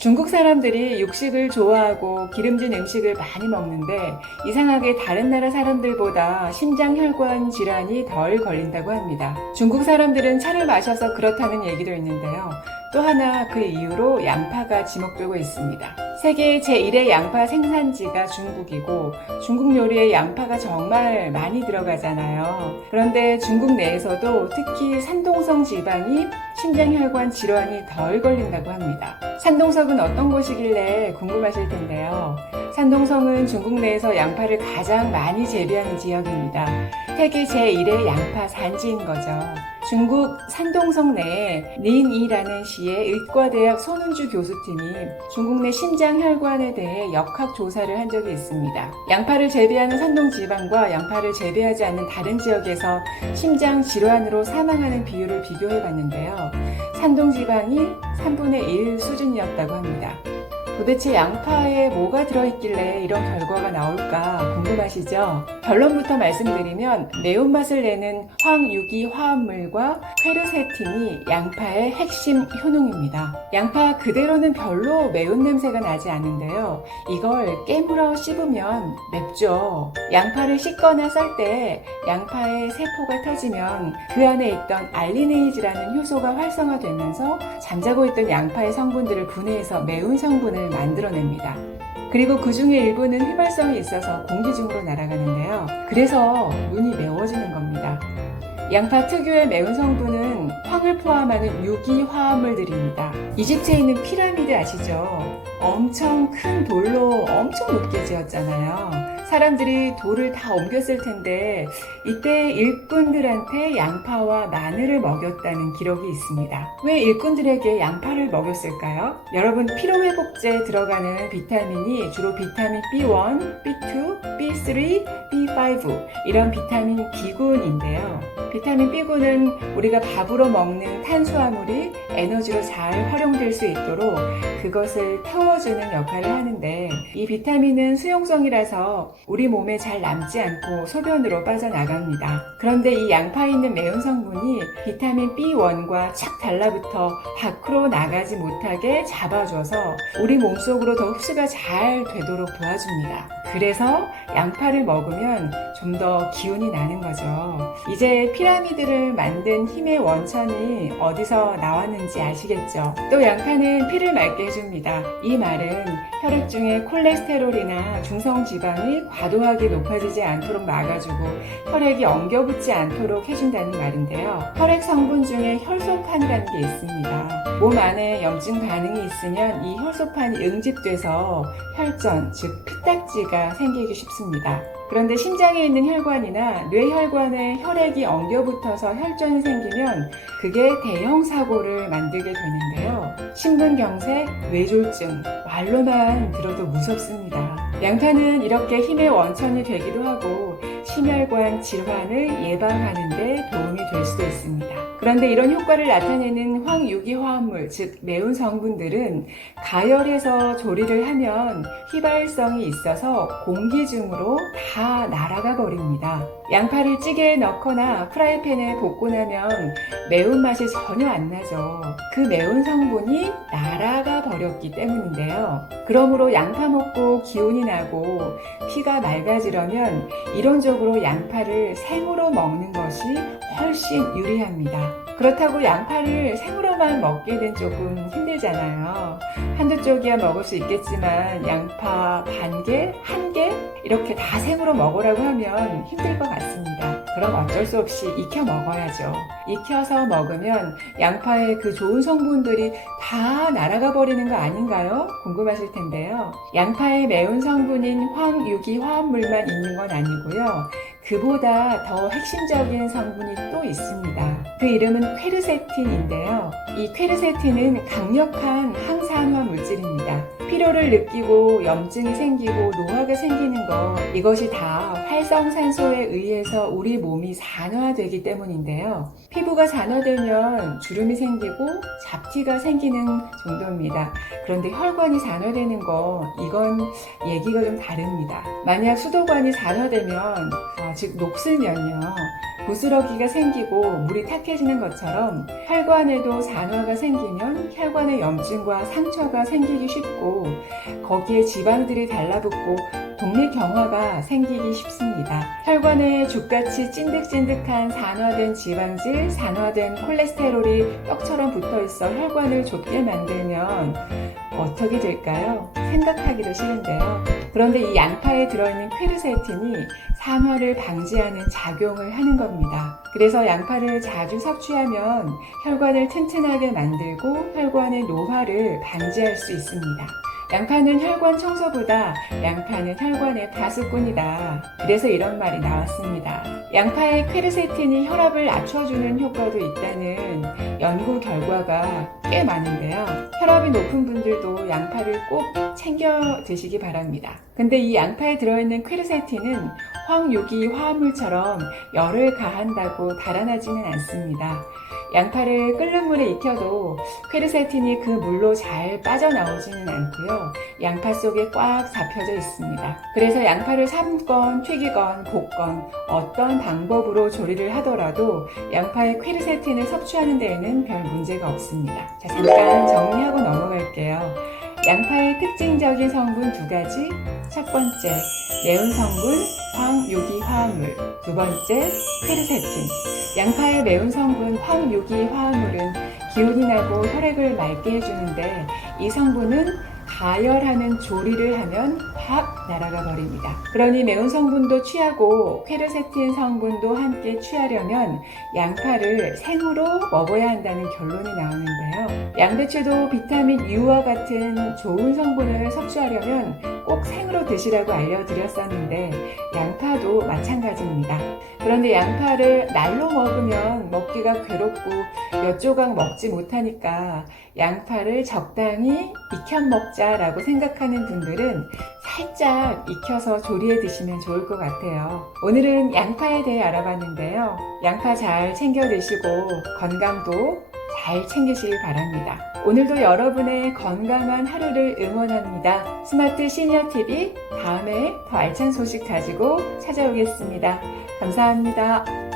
중국 사람들이 육식을 좋아하고 기름진 음식을 많이 먹는데 이상하게 다른 나라 사람들보다 심장혈관 질환이 덜 걸린다고 합니다. 중국 사람들은 차를 마셔서 그렇다는 얘기도 있는데요. 또 하나 그 이유로 양파가 지목되고 있습니다. 세계 제1의 양파 생산지가 중국이고 중국 요리에 양파가 정말 많이 들어가잖아요. 그런데 중국 내에서도 특히 산동성 지방이 심장혈관 질환이 덜 걸린다고 합니다. 산동성은 어떤 곳이길래 궁금하실 텐데요. 산동성은 중국 내에서 양파를 가장 많이 재배하는 지역입니다. 세계 제1의 양파 산지인 거죠. 중국 산동성 내에 닌이라는 시의 의과대학 손은주 교수팀이 중국 내 심장혈관에 대해 역학조사를 한 적이 있습니다. 양파를 재배하는 산동지방과 양파를 재배하지 않는 다른 지역에서 심장질환으로 사망하는 비율을 비교해 봤는데요. 산동지방이 3분의 1 수준이었다고 합니다. 도대체 양파에 뭐가 들어있길래 이런 결과가 나올까 궁금하시죠? 결론부터 말씀드리면 매운맛을 내는 황유기 화합물과 퀘르세틴이 양파의 핵심 효능입니다. 양파 그대로는 별로 매운 냄새가 나지 않는데요. 이걸 깨물어 씹으면 맵죠. 양파를 씻거나 썰 때 양파의 세포가 터지면 그 안에 있던 알리네이즈라는 효소가 활성화되면서 잠자고 있던 양파의 성분들을 분해해서 매운 성분을 만들어냅니다. 그리고 그 중에 일부는 휘발성이 있어서 공기 중으로 날아가는데요. 그래서 눈이 매워지는 겁니다. 양파 특유의 매운 성분은 황을 포함하는 유기화합물들입니다. 이집트에 있는 피라미드 아시죠? 엄청 큰 돌로 엄청 높게 지었잖아요. 사람들이 돌을 다 옮겼을 텐데 이때 일꾼들한테 양파와 마늘을 먹였다는 기록이 있습니다. 왜 일꾼들에게 양파를 먹였을까요? 여러분, 피로회복제에 들어가는 비타민이 주로 비타민 B1, B2, B3, B5 이런 비타민 B군인데요. 비타민 B군은 우리가 밥으로 먹는 탄수화물이 에너지로 잘 활용될 수 있도록 그것을 태워주는 역할을 하는데 이 비타민은 수용성이라서 우리 몸에 잘 남지 않고 소변으로 빠져나갑니다. 그런데 이 양파에 있는 매운 성분이 비타민 B1과 착 달라붙어 밖으로 나가지 못하게 잡아줘서 우리 몸속으로 더 흡수가 잘 되도록 도와줍니다. 그래서 양파를 먹으면 좀 더 기운이 나는 거죠. 이제 피라미드를 만든 힘의 원천이 어디서 나왔는지 아시겠죠? 또 양파는 피를 맑게 해줍니다. 이 말은 혈액 중에 콜레스테롤이나 중성지방이 과도하게 높아지지 않도록 막아주고 혈액이 엉겨붙지 않도록 해준다는 말인데요. 혈액 성분 중에 혈소판이라는 게 있습니다. 몸 안에 염증 반응이 있으면 이 혈소판이 응집돼서 혈전, 즉 피딱지가 생기기 쉽습니다. 그런데 심장에 있는 혈관이나 뇌혈관에 혈액이 엉겨붙어서 혈전이 생기면 그게 대형 사고를 만들게 되는데요. 심근경색, 뇌졸중, 말로만 들어도 무섭습니다. 양파는 이렇게 힘의 원천이 되기도 하고 심혈관 질환을 예방하는 데 도움이 될 수도 있습니다. 그런데 이런 효과를 나타내는 황유기화합물, 즉 매운 성분들은 가열해서 조리를 하면 휘발성이 있어서 공기 중으로 다 날아가 버립니다. 양파를 찌개에 넣거나 프라이팬에 볶고 나면 매운맛이 전혀 안 나죠. 그 매운 성분이 날아가 버렸기 때문인데요. 그러므로 양파 먹고 기운이 나고 피가 맑아지려면 이론적으로 양파를 생으로 먹는 것이 훨씬 유리합니다. 그렇다고 양파를 생으로만 먹게 된 쪽은 힘들잖아요. 한두 쪽이야 먹을 수 있겠지만 양파 반 개, 한 개 이렇게 다 생으로 먹으라고 하면 힘들 것 같습니다. 그럼 어쩔 수 없이 익혀 먹어야죠. 익혀서 먹으면 양파의 그 좋은 성분들이 다 날아가 버리는 거 아닌가요? 궁금하실 텐데요. 양파의 매운 성분인 황유기 화합물만 있는 건 아니고요. 그보다 더 핵심적인 성분이 또 있습니다. 그 이름은 퀘르세틴인데요. 이 퀘르세틴은 강력한 항산화 물질입니다. 피로를 느끼고 염증이 생기고 노화가 생기는 것, 이것이 다 활성산소에 의해서 우리 몸이 산화되기 때문인데요. 피부가 산화되면 주름이 생기고 잡티가 생기는 정도입니다. 그런데 혈관이 산화되는 거, 이건 얘기가 좀 다릅니다. 만약 수도관이 산화되면, 즉 녹슬면요, 부스러기가 생기고 물이 탁해지는 것처럼 혈관에도 산화가 생기면 혈관에 염증과 상처가 생기기 쉽고 거기에 지방들이 달라붙고 동맥경화가 생기기 쉽습니다. 혈관에 죽같이 찐득찐득한 산화된 지방질, 산화된 콜레스테롤이 떡처럼 붙어있어 혈관을 좁게 만들면 어떻게 될까요? 생각하기도 싫은데요. 그런데 이 양파에 들어있는 퀘르세틴이 산화를 방지하는 작용을 하는 겁니다. 그래서 양파를 자주 섭취하면 혈관을 튼튼하게 만들고 혈관의 노화를 방지할 수 있습니다. 양파는 혈관 청소보다 양파는 혈관의 파수꾼이다. 그래서 이런 말이 나왔습니다. 양파의 퀘르세틴이 혈압을 낮춰주는 효과도 있다는 연구 결과가 꽤 많은데요. 혈압이 높은 분들도 양파를 꼭 챙겨 드시기 바랍니다. 근데 이 양파에 들어있는 퀘르세틴은 황유기 화합물처럼 열을 가한다고 달아나지는 않습니다. 양파를 끓는 물에 익혀도 퀘르세틴이 그 물로 잘 빠져나오지는 않고요. 양파 속에 꽉 잡혀져 있습니다. 그래서 양파를 삶건 튀기건 볶건 어떤 방법으로 조리를 하더라도 양파의 퀘르세틴을 섭취하는 데에는 별 문제가 없습니다. 자, 잠깐 정리하고 넘어갈게요. 양파의 특징적인 성분 두 가지. 첫 번째, 매운 성분 황유기화합물. 두 번째, 퀘르세틴. 양파의 매운 성분 황유기화합물은 기운이 나고 혈액을 맑게 해주는데 이 성분은 가열하는 조리를 하면 확 날아가 버립니다. 그러니 매운 성분도 취하고 퀘르세틴 성분도 함께 취하려면 양파를 생으로 먹어야 한다는 결론이 나오는데요. 양배추도 비타민 U와 같은 좋은 성분을 섭취하려면 꼭 생으로 드시라고 알려드렸었는데 양파도 마찬가지입니다. 그런데 양파를 날로 먹으면 먹기가 괴롭고 몇 조각 먹지 못하니까 양파를 적당히 익혀 먹자라고 생각하는 분들은 살짝 익혀서 조리해 드시면 좋을 것 같아요. 오늘은 양파에 대해 알아봤는데요. 양파 잘 챙겨 드시고 건강도 잘 챙기시길 바랍니다. 오늘도 여러분의 건강한 하루를 응원합니다. 스마트 시니어TV 다음에 더 알찬 소식 가지고 찾아오겠습니다. 감사합니다.